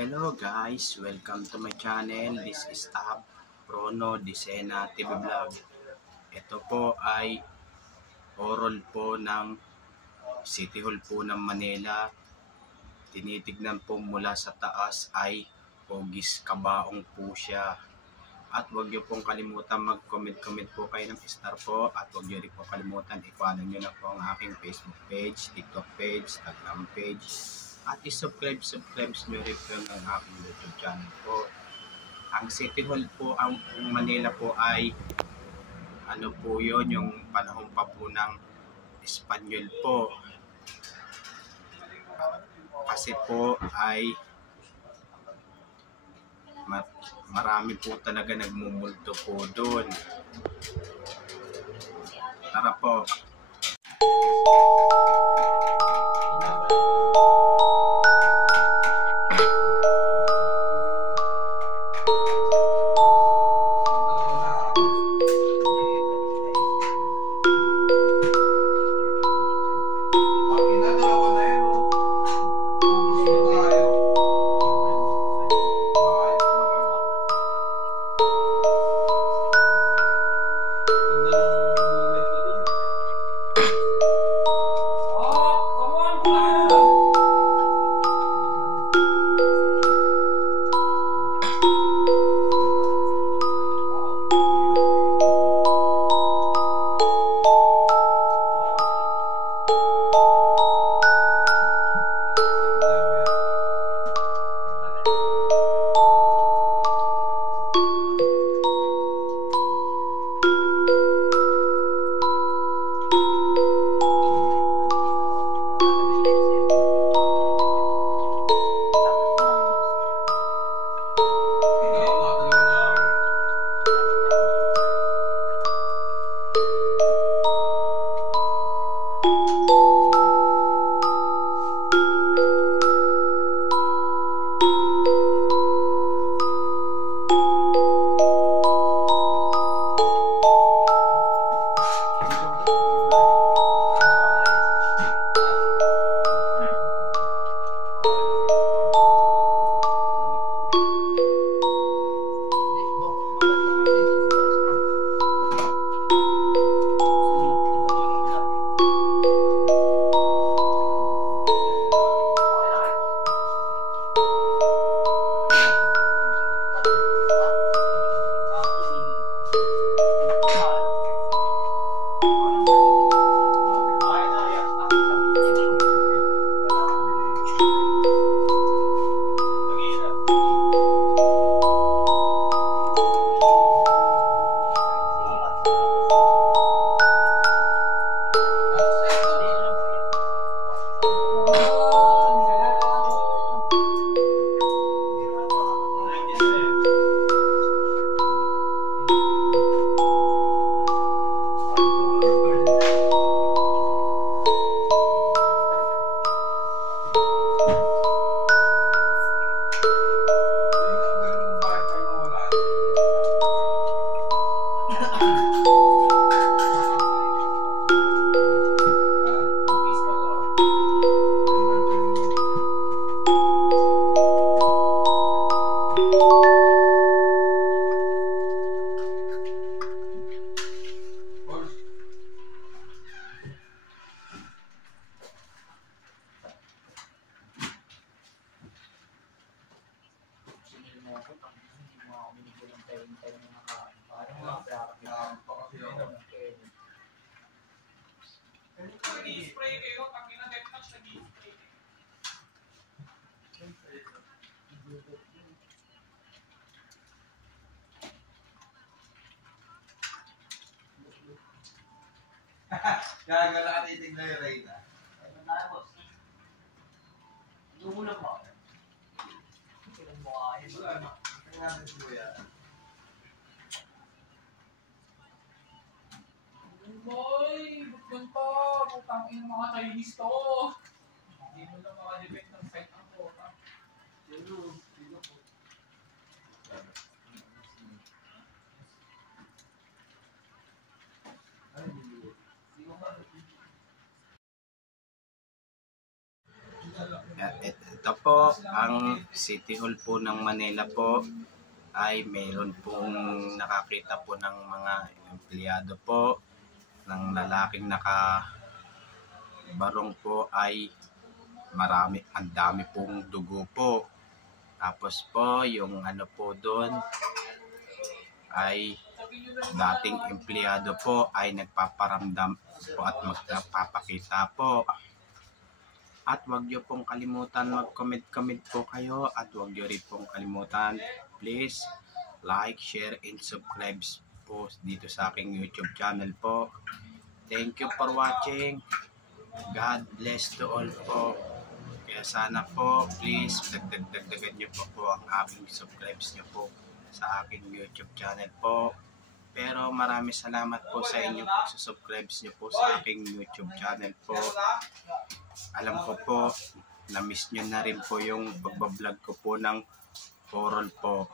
Hello guys, welcome to my channel. This is Rono Disena TV Vlog. Ito po ay oral po ng City Hall po ng Manila. Tinitignan po mula sa taas ay Hugis Kabaong po siya. At huwag niyo pong kalimutan mag-comment po kayo ng star po. At huwag niyo rin po kalimutan i-follow niyo na po ang aking Facebook page, TikTok page, Instagram page. At i-subscribe nyo rin po ang aking YouTube channel po. Ang City Hall po, ang Manila po ay ano po yun, yung panahon pa po ng Espanyol po. Kasi po ay marami po talaga nagmumulto po doon. Tara po. Nag-i-spray kayo, pag ina-detach, nag-i-spray kayo. Gaga na katitig na yung Reyna. Ano tayo, boss? Lumulog mo. Pinagmukhahin. Wala na. Tingnan natin si Kuya. Boy, ba't ganito? Putang ina mga Chinese to. Hindi mo lang makadepend ng site ang pota. Sino po? Ay, hindi. Sino ba? Ito po po, ang City Hall po ng Manila po ay mayroon pong nakakita po ng mga empleyado po ng lalaking nakabarong po ay ang dami pong dugo po. Tapos po yung ano po doon ay dating empleyado po ay nagpaparamdam po at magpapakita po. At wag niyo pong kalimutan mag-comment po kayo at wag niyo rin pong kalimutan please like, share, and subscribe po dito sa aking YouTube channel po. Thank you for watching. God bless to all po. Kaya sana po please dagdagan niyo po ang aking subscribes niyo po sa aking YouTube channel po. Pero maraming salamat po sa inyong pagsusubscribe niyo po sa aking YouTube channel po. Alam ko po, na-miss nyo na rin po yung pagbablog ko po ng oral po.